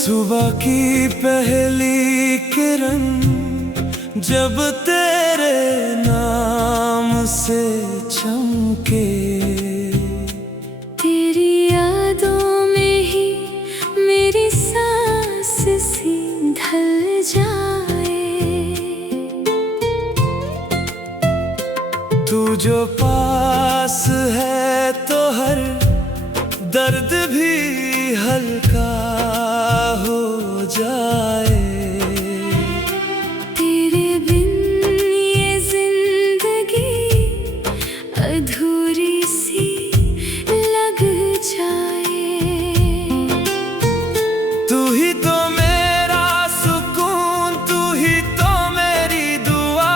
सुबह की पहली किरण जब तेरे नाम से चमके, तेरी यादों में ही मेरी सांस सी ढल जाए। तू जो पास है तो हर दर्द भी हल्का हो जाए। तेरे बिन ये जिंदगी अधूरी सी लग जाए। तू ही तो मेरा सुकून, तू ही तो मेरी दुआ,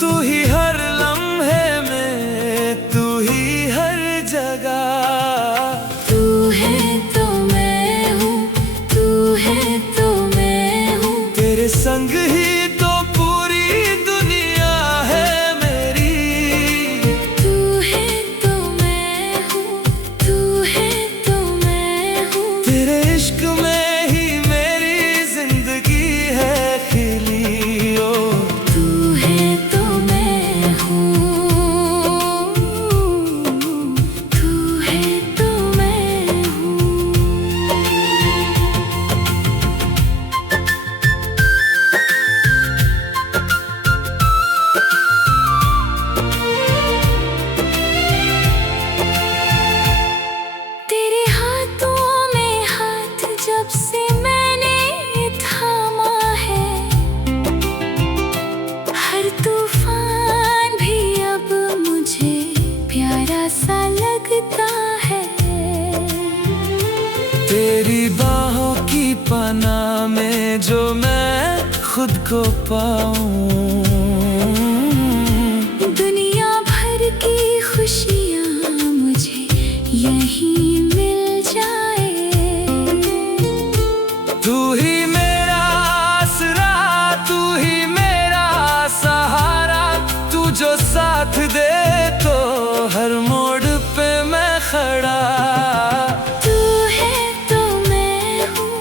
तू ही हर लम्हे में, तू ही हर जगह। तू है तो मैं हूँ, तू है तो मैं हूँ, तेरे संग ही तो पूरी दुनिया है मेरी। तू है तो मैं हूँ, तू है तो मैं हूँ, तेरे इश्क में ही मेरी जिंदगी है खिली। ओ तू है तो मैं हूँ, तू है तो मैं हूँ। तेरे हाथों में हाथ जब से मैंने थामा है, हर तूफान भी अब मुझे प्यारा सा लगता है। तेरी बाहों की पनाह में जो मैं खुद को पाऊं, दुनिया भर की खुशियाँ मुझे यहीं मिल जाए। तू ही मेरा आसरा, तू ही मेरा सहारा, तू जो साथ दे तो हर मोड़ पे मैं खड़ा। तू है तो मैं हूँ,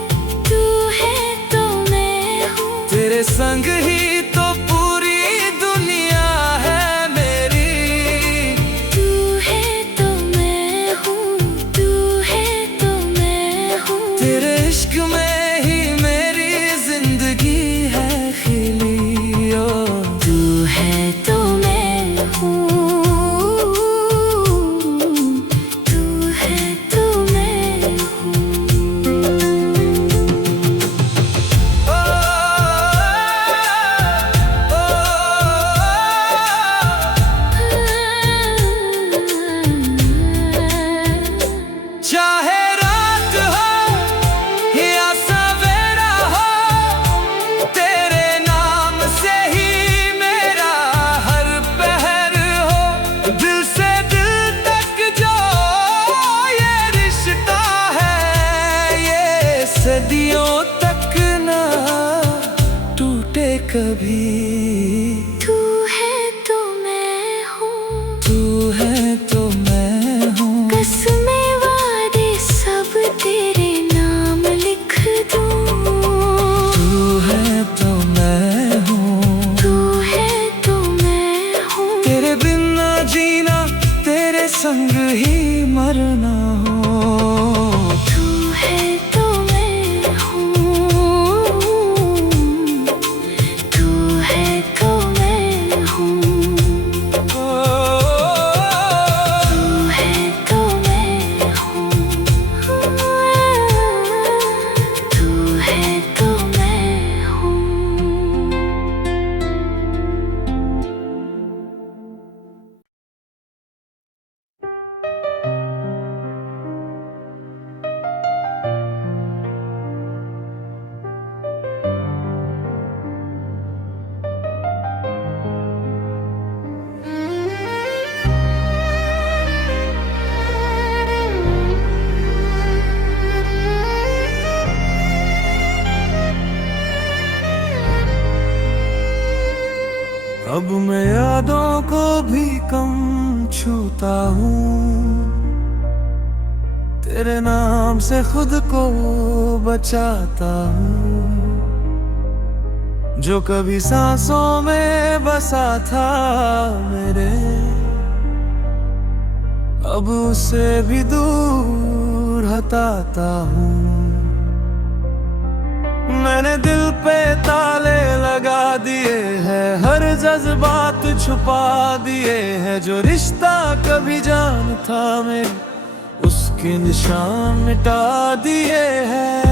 तू है तो मैं हूँ, तेरे संग ही तो पूरी दुनिया है मेरी। तू है तो मैं हूँ, तू है तो मैं हूँ, तेरे इश्क में ही मेरी जिंदगी है खिली। ओ तू है तो मैं हूँ, तू है तो मैं हूँ। चाहे रात हो या सवेरा हो, तेरे नाम से ही मेरा हर पहर हो। दिल से दिल तक जो ये रिश्ता है, ये सदियों तक ना टूटे कभी। तू है तो मैं हूँ, तू है तो मैं हूँ, कसमें वादे सब तेरे नाम लिख दूँ। तू है तो मैं हूँ, तू है तो मैं हूँ, तेरे बिन ना जीना, तेरे संग ही मरना हो। तू है तो मैं हूँ, तू है तो मैं हूँ, तू है तो मैं हूँ, तू है तो मैं हूँ। अब मैं यादों को भी कम छूता हूँ, तेरे नाम से खुद को बचाता हूँ। जो कभी सांसों में बसा था मेरे, अब उसे भी दूर हटाता हूँ। मैंने दिल पे ताले लगा दिए हैं, हर जज्बात छुपा दिए हैं। जो रिश्ता कभी जान था मेरे, उसके निशान मिटा दिए हैं।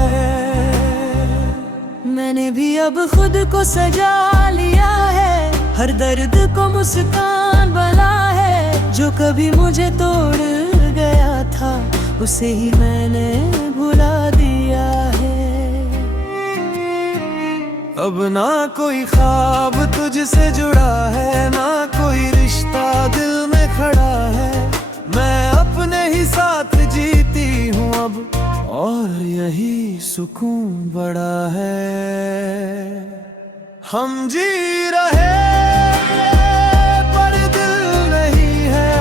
मैंने भी अब खुद को सजा लिया है, हर दर्द को मुस्कान बना है। जो कभी मुझे तोड़ गया था, उसे ही मैंने भुला दिया है। अब ना कोई ख्वाब तुझसे जुड़ा है, ना कोई रिश्ता दिल में खड़ा है। मैं अपने ही साथ जीती हूँ अब, और यही सुकून बड़ा है। हम जी रहे पर दिल नहीं है,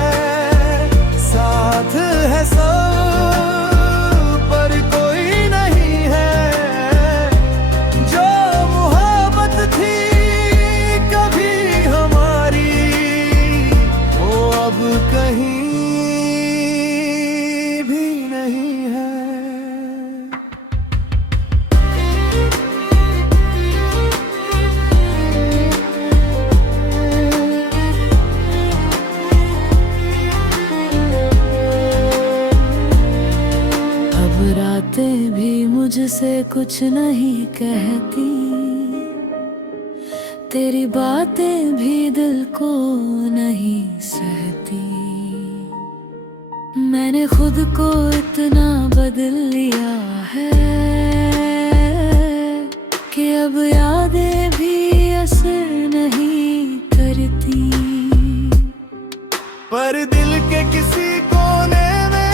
साथ है सब पर कोई नहीं है। जो मोहब्बत थी कभी हमारी, वो अब कहीं भी मुझसे कुछ नहीं कहती, तेरी बातें भी दिल को नहीं सहती। मैंने खुद को इतना बदल लिया है कि अब यादें भी असर नहीं करती। पर दिल के किसी कोने में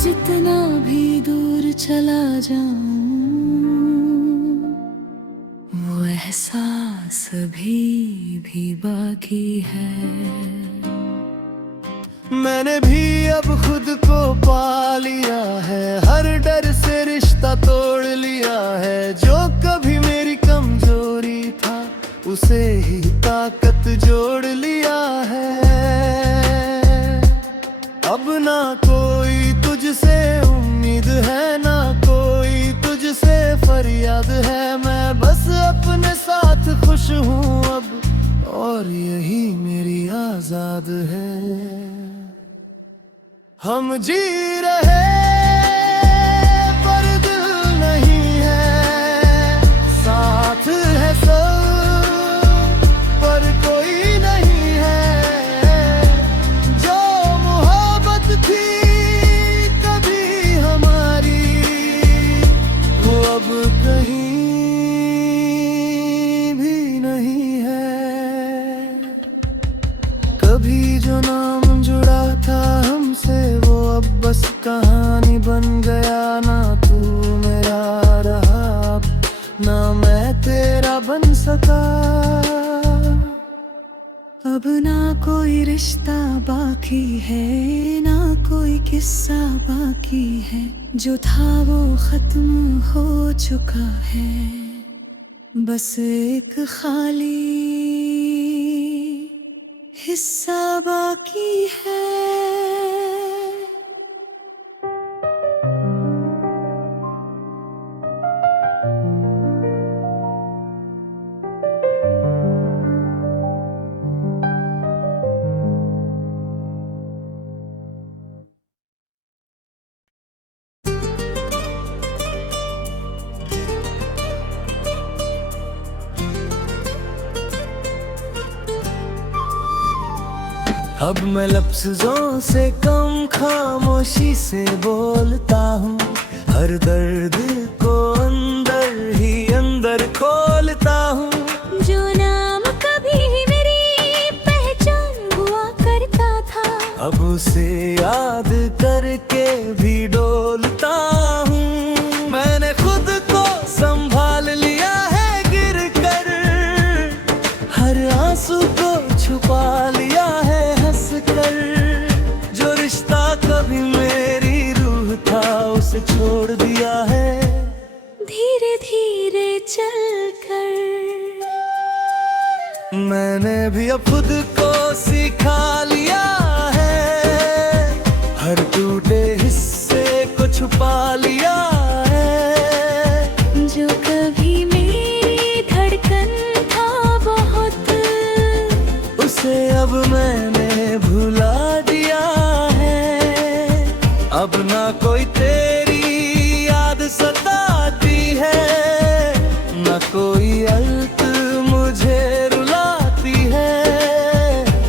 जितना भी दूर चला जाऊं, वो एहसास भी बाकी है। मैंने भी अब खुद को पा लिया है, हर डर से रिश्ता तोड़ लिया है। जो कभी मेरी कमजोरी था, उसे ही ताकत जोड़ लिया है। अब ना कोई तुझसे उम्मीद है, ना कोई तुझसे फरियाद है। मैं बस अपने साथ खुश हूँ अब, और यही मेरी आजाद है। हम जी रहे पर दिल नहीं है, साथ है सब पर कोई नहीं है। जो मोहब्बत थी कभी हमारी, वो अब कहीं भी नहीं है। कभी जो नाम जुड़ा था हमसे, वो अब बस कहानी बन गया। ना तू मेरा रहा अब, ना मैं तेरा बन सका। अब ना कोई रिश्ता बाकी है, ना कोई किस्सा बाकी है। जो था वो खत्म हो चुका है, बस एक खाली हिस्सा बाकी है। अब मैं लफ्ज़ों से कम खामोशी से बोलता हूँ। हर दर्द को अंदर ही अंदर खोलता हूँ। जो नाम कभी मेरी पहचान हुआ करता था, अब उसे याद करके भी डोलता हूँ। मैंने खुद को संभाल लिया है, मैंने भी अब खुद को सिखा लिया है, हर टूटे हिस्से को छुपा लिया है। जो कभी मेरी धड़कन था बहुत, उसे अब मैंने भुला दिया है। अब ना कोई तेरी याद सताती है, ना कोई अलत मुझे रुलाती है।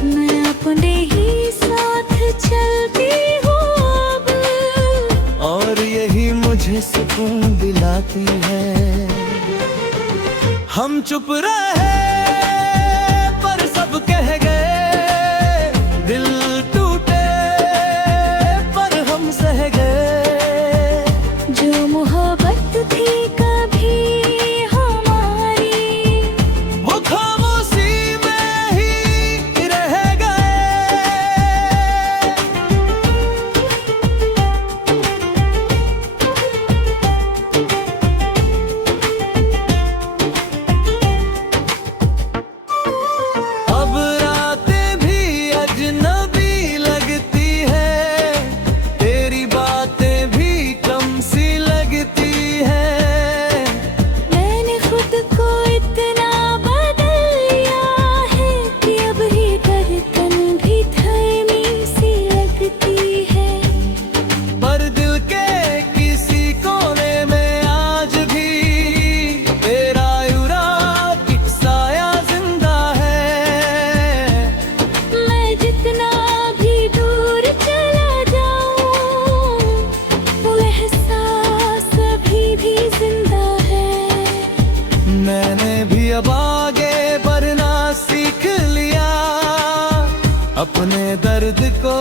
मैं अपने ही साथ चलती हूँ अब, और यही मुझे सुकून दिलाती है। हम चुप रहे पर सब कह गए, दिल टूटे पर हम सह गए। जो मोहब्बत थी कभी हमारी, वो खामोशी में ही रह गए। अब रातें भी अजनबी लगती है, तेरी बातें भी कम सी लगती है। मैंने खुद को इतना बदल लिया है कि अब ही धड़कन भी थमी सी लगती है। पर दिल के किसी कोने में आज भी तेरा युरा एक साया जिंदा है। मैं जितना भी दूर चला जाऊं, वो एहसास अभी भी जिंदा है। मैंने भी अब आगे बढ़ना सीख लिया, अपने दर्द को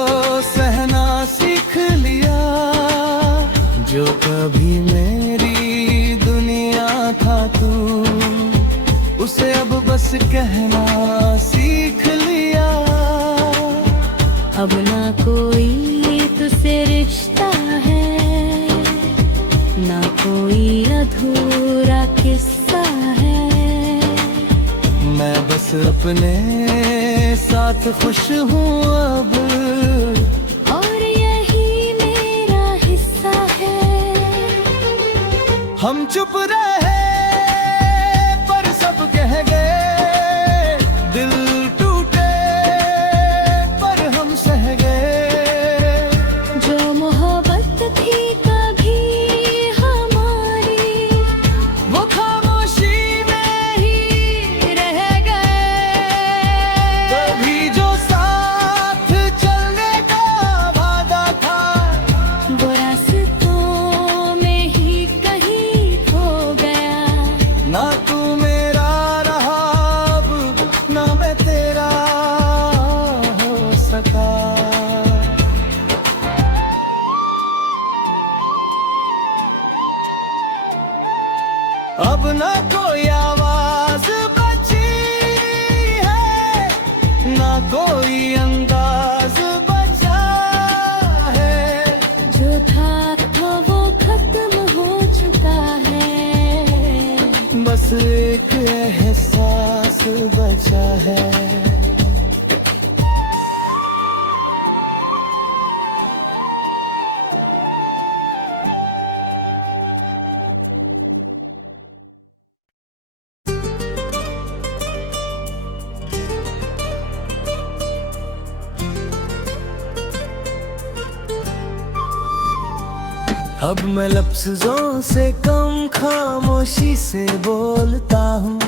सहना सीख लिया। जो कभी मेरी दुनिया था तू, उसे अब बस कहना सीख लिया। अब ना कोई तुझसे रिश्ता है, ना कोई अधूरा किस्सा है। मैं बस अपने साथ खुश हूँ अब, और यही मेरा हिस्सा है। हम चुप रहे पर सब कह गए, दिल टूटे पर हम सह गए। जो मोहब्बत थी कभी हमारी, वो खामोशी में ही रह गए। कभी जो साथ चलने का वादा था, वो रास्तों में ही कहीं खो गया। ना तू मेरा रहा अब, ना मैं तेरा हो सका। अब ना कोई आवाज बची है, ना कोई अंदाज बचा है। जो था वो खत्म हो चुका है। बस एक एहसास बचा है। अब मैं लफ्ज़ों से कम खामोशी से बोलता हूँ,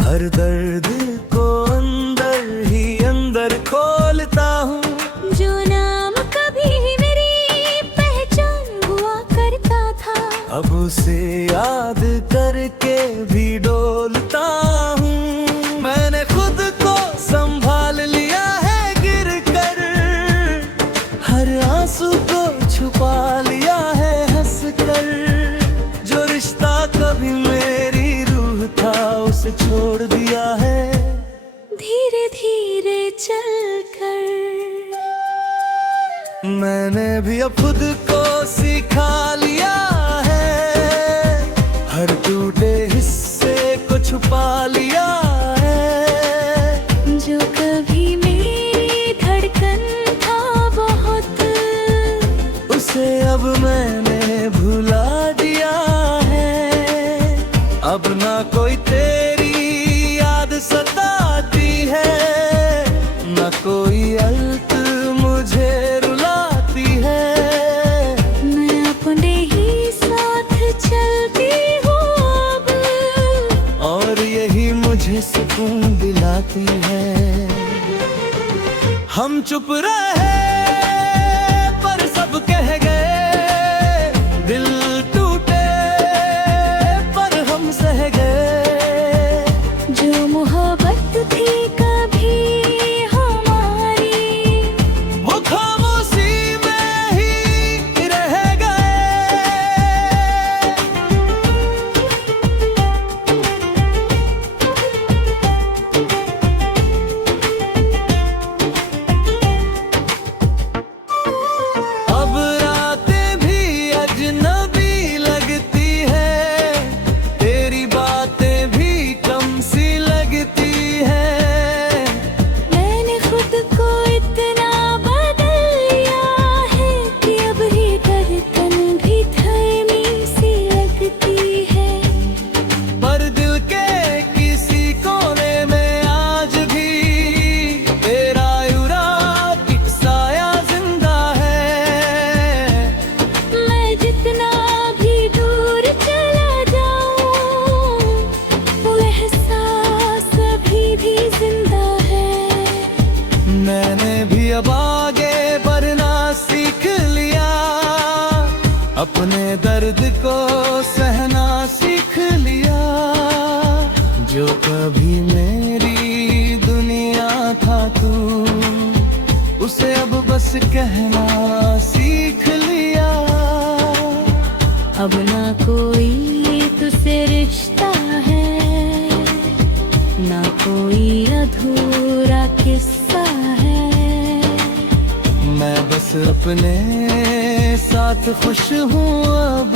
हर दर्द को अंदर ही अंदर खोलता हूँ। जो नाम कभी मेरी पहचान हुआ करता था, अब उसे याद करके भी डोलता हूँ। मैंने खुद को संभाल लिया है गिर कर, हर आंसू को छुपा लिया है हंस कर। जो रिश्ता कभी मेरी रूह था, उसे छोड़ दिया है धीरे धीरे चलकर। मैंने भी अब खुद को सिखा लिया है, हर टूटे हिस्से को छुपा लिया है। अब ना कोई तेरी याद सताती है, ना कोई अलग मुझे रुलाती है। मैं अपने ही साथ चलती हूँ अब, और यही मुझे सुकून दिलाती है। हम चुप रहे पर सब कह गए, दिल टूटे पर हम सह गए। जो मोहब्बत थी कभी हमारी, वो खामोशी में ही रह गए। अब रातें भी अजनबी लगती है, तेरी बातें भी कम सी लगती है। मैंने खुद को इतना बदल लिया है कि अब ही धड़कन भी थमी सी लगती है। पर दिल के किसी कोने में आज भी तेरा युरा एक साया जिंदा है। मैं जितना भी दूर चला जाऊं, वो एहसास अभी भी जिंदा है। मैंने भी अब आगे बढ़ना सीख लिया, अपने दर्द को सहना सीख लिया। जो कभी मेरी दुनिया था तू, उसे अब बस कहना सीख लिया। अब ना कोई तुझसे रिश्ता है, ना कोई अधूरा किस्सा है। मैं बस अपने साथ खुश हूँ अब,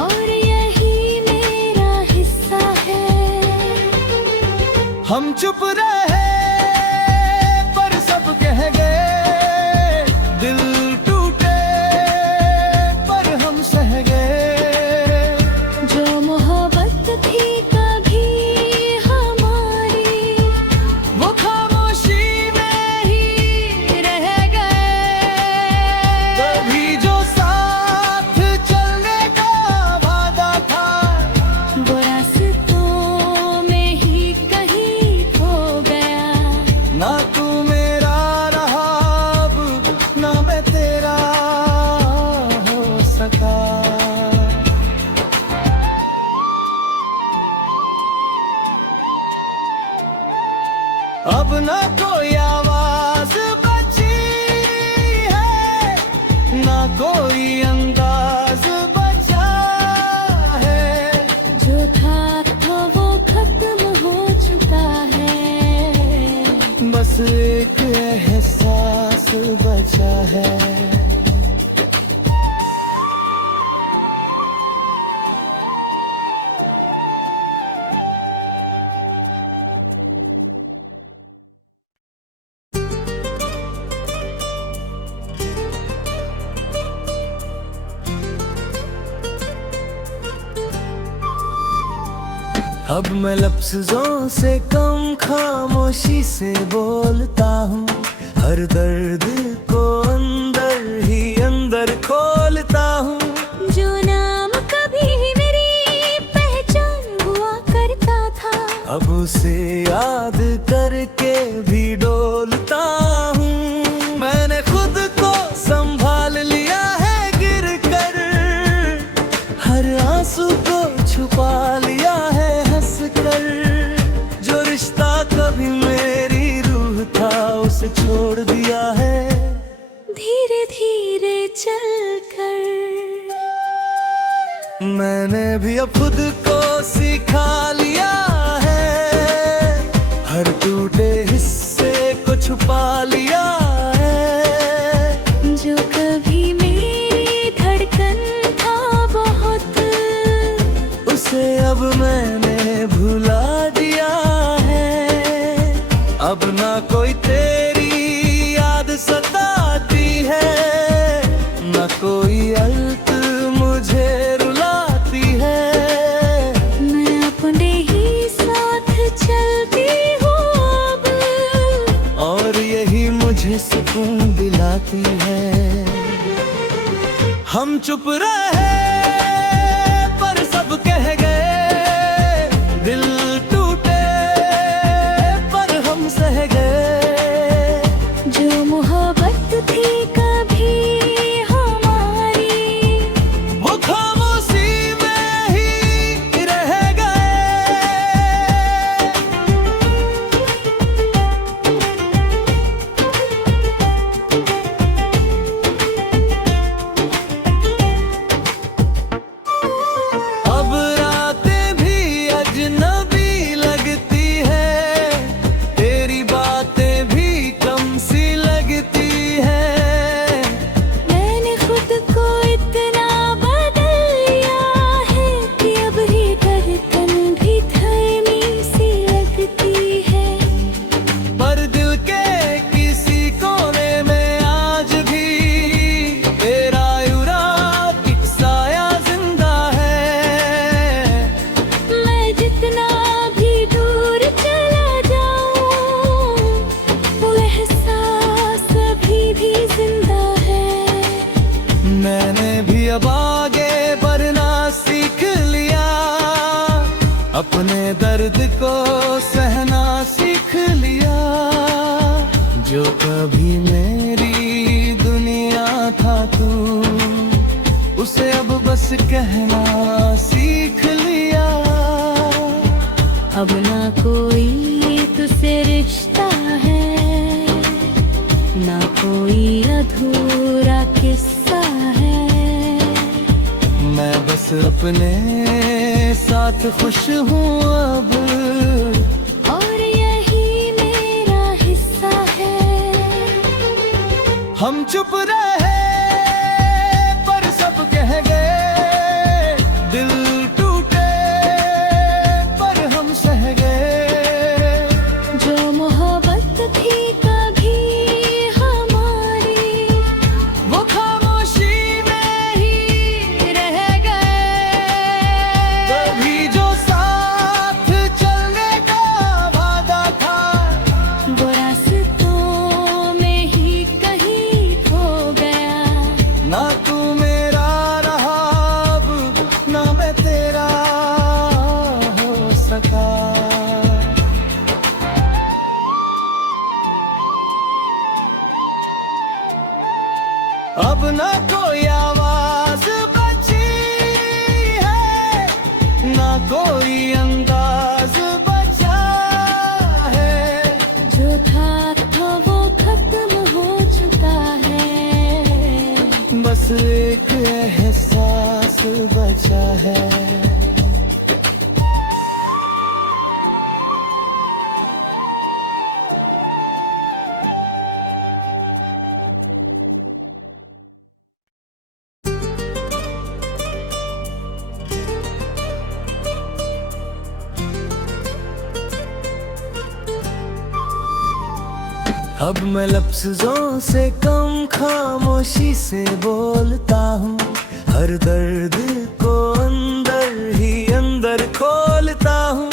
और यही मेरा हिस्सा है। हम चुप रहे पर सब कह गए, दिल टूटे पर हम सह गए। जो मोहब्बत थी कभी हमारी, वो खामोशी में ही रह गए। कभी जो साथ चलने का वादा था, वो रास्तों में ही कहीं खो गया। ना तू मेरा रहा अब, ना मैं तेरा हो सका। अब ना कोई आवाज बची है, ना कोई अंदाज बचा है। जो था तो वो खत्म हो चुका है। बस एक एहसास बचा है। अब मैं लफ्ज़ों से कम खामोशी से बोलता हूँ, हर दर्द को अंदर ही अंदर खोलता हूँ। जो नाम कभी मेरी पहचान हुआ करता था, अब उसे याद करके भी डोलता हूँ। मैंने खुद को संभाल लिया है गिर कर, हर आंसू को छुपा लिया है हंस कर। जो रिश्ता कभी मेरी रूह था, उसे छोड़ दिया है धीरे धीरे चलकर। मैंने भी अब खुद को सिखा लिया है, हर टूटे हिस्से को छुपा लिया है। जो कभी मेरी धड़कन था बहुत, उसे अब मैंने भुला दिया है। अब ना कोई तेरी याद सताती है, ना कोई अलग मुझे रुलाती है। चुप रहे पर सब कह गए, दिल टूटे पर हम सह गए। जो मोहब्बत थी कभी हमारी, वो खामोशी में ही रह गए। अब रातें भी अजनबी लगती है, तेरी बातें भी कम सी लगती है। मैंने खुद को इतना बदल लिया है कि अब ही धड़कन भी थमी सी लगती है। पर दिल के किसी कोने में आज भी तेरा युरा एक साया जिंदा है। मैं जितना भी दूर चला जाऊं, वो एहसास अभी भी जिंदा है। मैंने भी अब आगे बढ़ना सीख लिया, अपने दर्द को सहना सीख लिया। जो कभी मेरी दुनिया था तू, उसे अब बस कहना सीख लिया। अब ना कोई तुझसे रिश्ता है, ना कोई अधूरा किस्सा है। मैं बस अपने साथ खुश हूँ अब, और यही मेरा हिस्सा है। हम चुप रहे पर सब कह गए, दिल टूटे पर हम सह गए। जो मोहब्बत थी कभी हमारी, वो खामोशी में ही रह गए। कभी जो साथ चलने का वादा था, वो रास्तों में ही कहीं खो गया। ना तू मेरा रहा अब, ना मैं तेरा हो सका। अब ना कोई आवाज बची है, ना कोई अंदाज बचा है। जो था वो खत्म हो चुका है। बस एक एहसास बचा है। अब मैं लफ्ज़ों से कम खामोशी से बोलता हूँ, हर दर्द को अंदर ही अंदर खोलता हूँ।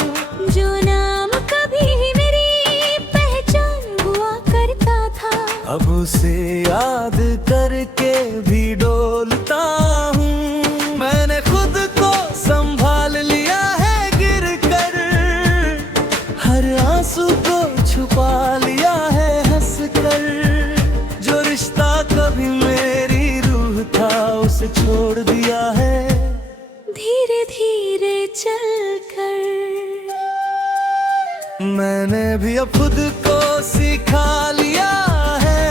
जो नाम कभी मेरी पहचान हुआ करता था, अब उसे याद करके भी डोलता हूँ। मैंने खुद को संभाल लिया है गिर कर, हर आंसू को छुपा लिया है हंस कर। जो रिश्ता कभी मेरी रूह था, उसे छोड़ दिया है धीरे धीरे चलकर। मैंने भी अब खुद को सिखा लिया है,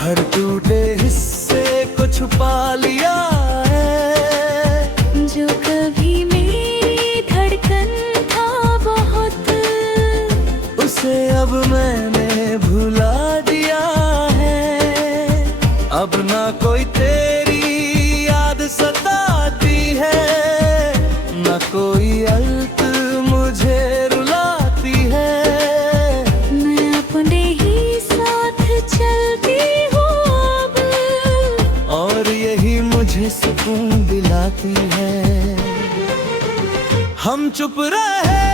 हर टूटे हिस्से को छुपा लिया है। जो कभी मेरी धड़कन था बहुत, उसे अब मैंने भुला दिया है। अब ना कोई तेरी याद सताती है, ना कोई अलत मुझे रुलाती है। मैं अपने ही साथ चलती हूँ अब, और यही मुझे सुकून दिलाती है। हम चुप रहे